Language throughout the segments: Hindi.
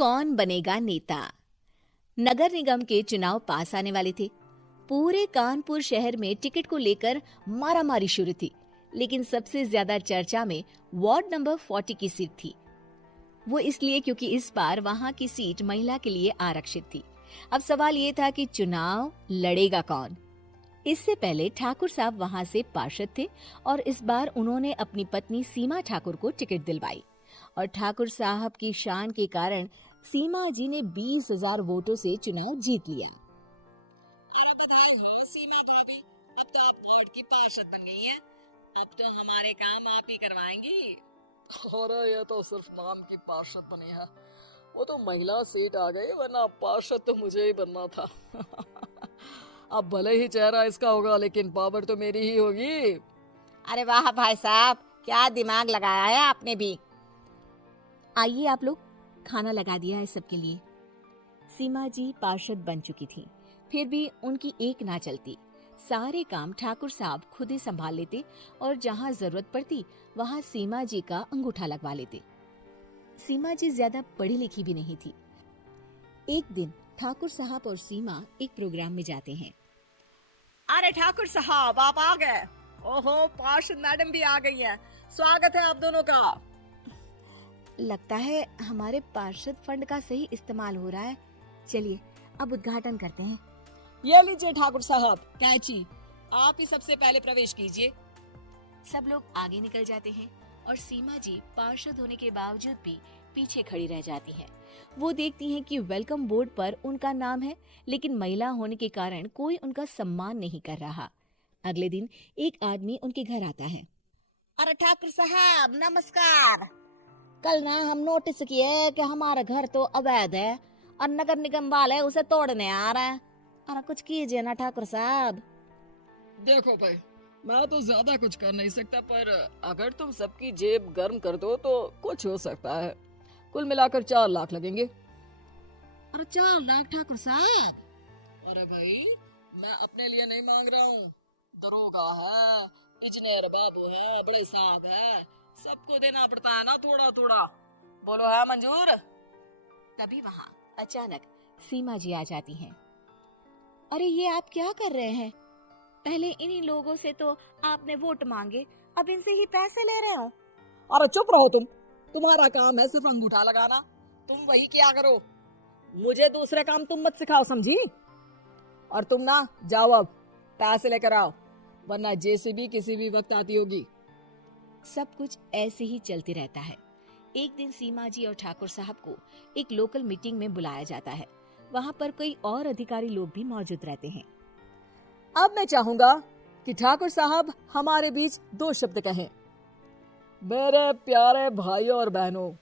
कौन बनेगा नेता। नगर निगम के चुनाव पास आने वाले थे। पूरे कानपुर शहर में टिकट को लेकर मारामारी शुरू थी, लेकिन सबसे ज्यादा चर्चा में वार्ड नंबर 40 की सीट थी। वो इसलिए क्योंकि इस बार वहां की सीट महिला के लिए आरक्षित थी। अब सवाल ये था कि चुनाव लड़ेगा कौन। इससे पहले ठाकुर साहब वहां से पार्षद थे और इस बार उन्होंने अपनी पत्नी सीमा ठाकुर को टिकट दिलवाई और ठाकुर साहब की शान के कारण सीमा जी ने 20,000 वोटों से चुनाव जीत लिया। बधाई हो सीमा भाभी, अब तो आप वार्ड की पार्षद बन गई हैं। अब तो हमारे काम आप ही करवाएंगी। अरे ये तो सिर्फ नाम की पार्षद बनी है, वो तो महिला सीट आ गई, वरना पार्षद तो मुझे ही बनना था। अब भले ही चेहरा इसका होगा, लेकिन पावर तो मेरी ही होगी। अरे वाह भाई साहब, क्या दिमाग लगाया है आपने भी। आइए आप लोग, खाना लगा दिया है सबके लिए। सीमा जी पार्षद बन चुकी थी, फिर भी उनकी एक ना चलती। सारे काम ठाकुर साहब खुद ही संभाल लेते और जहाँ जरूरत पड़ती वहाँ सीमा जी का अंगूठा लगवा लेते। सीमा जी ज्यादा पढ़ी लिखी भी नहीं थी। एक दिन ठाकुर साहब और सीमा एक प्रोग्राम में जाते हैं। अरे ठाकुर साहब, आप आ गए। ओहो, पार्षद मैडम भी आ गई हैं। स्वागत है आप दोनों का। लगता है हमारे पार्षद फंड का सही इस्तेमाल हो रहा है। चलिए अब उद्घाटन करते हैं। ये लीजिए ठाकुर साहब कैंची, आप ही सबसे पहले प्रवेश कीजिए। सब लोग आगे निकल जाते हैं और सीमा जी पार्षद होने के बावजूद भी पीछे खड़ी रह जाती हैं। वो देखती हैं कि वेलकम बोर्ड पर उनका नाम है, लेकिन महिला होने के कारण कोई उनका सम्मान नहीं कर रहा। अगले दिन एक आदमी उनके घर आता है। अरे ठाकुर साहब नमस्कार। कल ना हम नोटिस किए कि हमारा घर तो अवैध है और नगर निगम वाले उसे तोड़ने आ रहे हैं। अरे कुछ कीजिए ना ठाकुर साहब। देखो भाई, मैं तो ज्यादा कुछ कर नहीं सकता, पर अगर तुम सबकी जेब गर्म कर दो तो कुछ हो सकता है। कुल मिलाकर 4 लाख लगेंगे। अरे 4 लाख ठाकुर साहब? अरे भाई, मैं अपने लिए नहीं मांग रहा हूँ। दरोगा है, इंजीनियर बाबू है, बड़े साहब है, सबको देना पड़ता है ना थोड़ा थोड़ा। बोलो है मंजूर? तभी वहाँ अचानक सीमा जी आ जाती हैं। अरे ये आप क्या कर रहे हैं? पहले इन्हीं लोगों से तो आपने वोट मांगे, अब इनसे ही पैसे ले रहे हो। अरे चुप रहो तुम, तुम्हारा काम है सिर्फ अंगूठा लगाना, तुम वही क्या करो। मुझे दूसरे काम तुम मत सिखाओ, समझी? और तुम ना जाओ, अब पैसे लेकर आओ, वरना जेसीबी किसी भी वक्त आती होगी। सब कुछ ऐसे ही चलते रहता है। एक दिन सीमा जी और ठाकुर साहब को एक लोकल मीटिंग में बुलाया जाता है। वहाँ पर कई और अधिकारी लोग भी मौजूद रहते हैं। अब मैं चाहूंगा कि ठाकुर साहब हमारे बीच 2 शब्द कहें। मेरे प्यारे भाइयों और बहनों,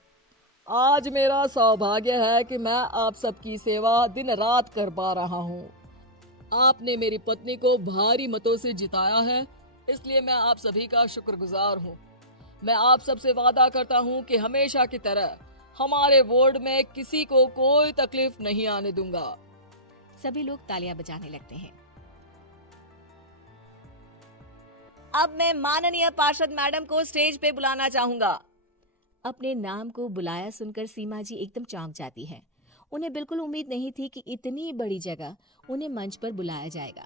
आज मेरा सौभाग्य है कि मैं आप सबकी सेवा दिन रात कर पा रहा हूँ। आपने मेरी पत्नी को भारी मतों से जिताया है, इसलिए मैं आप सभी का शुक्रगुजार हूँ। मैं आप सबसे वादा करता हूँ कि हमेशा की तरह हमारे वार्ड में किसी को कोई तकलीफ नहीं आने दूंगा। सभी लोग तालियां बजाने लगते हैं। अब मैं माननीय पार्षद मैडम को स्टेज पे बुलाना चाहूंगा। अपने नाम को बुलाया सुनकर सीमा जी एकदम चौंक जाती है। उन्हें बिल्कुल उम्मीद नहीं थी कि इतनी बड़ी जगह उन्हें मंच पर बुलाया जाएगा।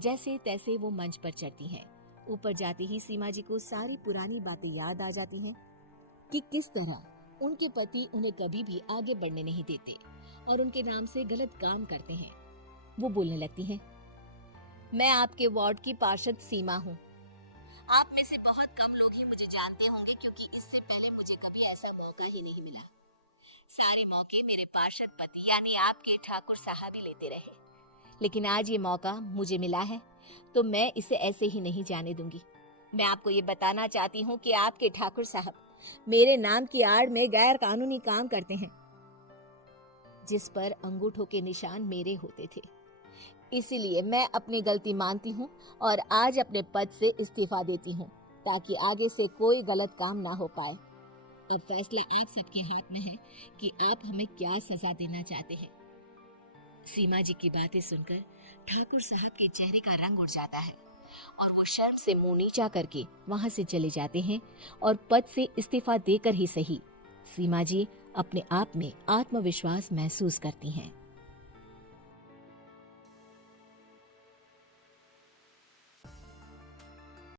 जैसे तैसे वो मंच पर चढ़ती हैं। ऊपर जाते ही सीमा जी को सारी पुरानी बातें याद आ जाती हैं कि किस तरह उनके पति उन्हें कभी भी आगे बढ़ने नहीं देते और उनके नाम से गलत काम करते हैं। वो बोलने लगती हैं, मैं आपके वार्ड की पार्षद सीमा हूँ। आप में से बहुत कम लोग ही मुझे जानते होंगे, क्योंकि इससे पहले मुझे कभी ऐसा मौका ही नहीं मिला। सारे मौके मेरे पार्षद पति यानी आपके ठाकुर साहब ही लेते रहे, लेकिन आज ये मौका मुझे मिला है तो मैं इसे ऐसे ही नहीं जाने दूंगी। मैं आपको ये बताना चाहती हूँ कि आपके ठाकुर साहब मेरे नाम की आड़ में गैर कानूनी काम करते हैं, जिस पर अंगूठों के निशान मेरे होते थे। इसीलिए मैं अपनी गलती मानती हूँ और आज अपने पद से इस्तीफा देती हूँ, ताकि आगे से कोई गलत काम ना हो पाए। अब फैसला आप सबके हाथ में है कि आप हमें क्या सजा देना चाहते हैं। सीमा जी की बातें सुनकर ठाकुर साहब के चेहरे का रंग उड़ जाता है और वो शर्म से मुंह नीचा करके वहां से चले जाते हैं और पद से इस्तीफा देकर ही सही सीमा जी अपने आप में आत्मविश्वास महसूस करती हैं।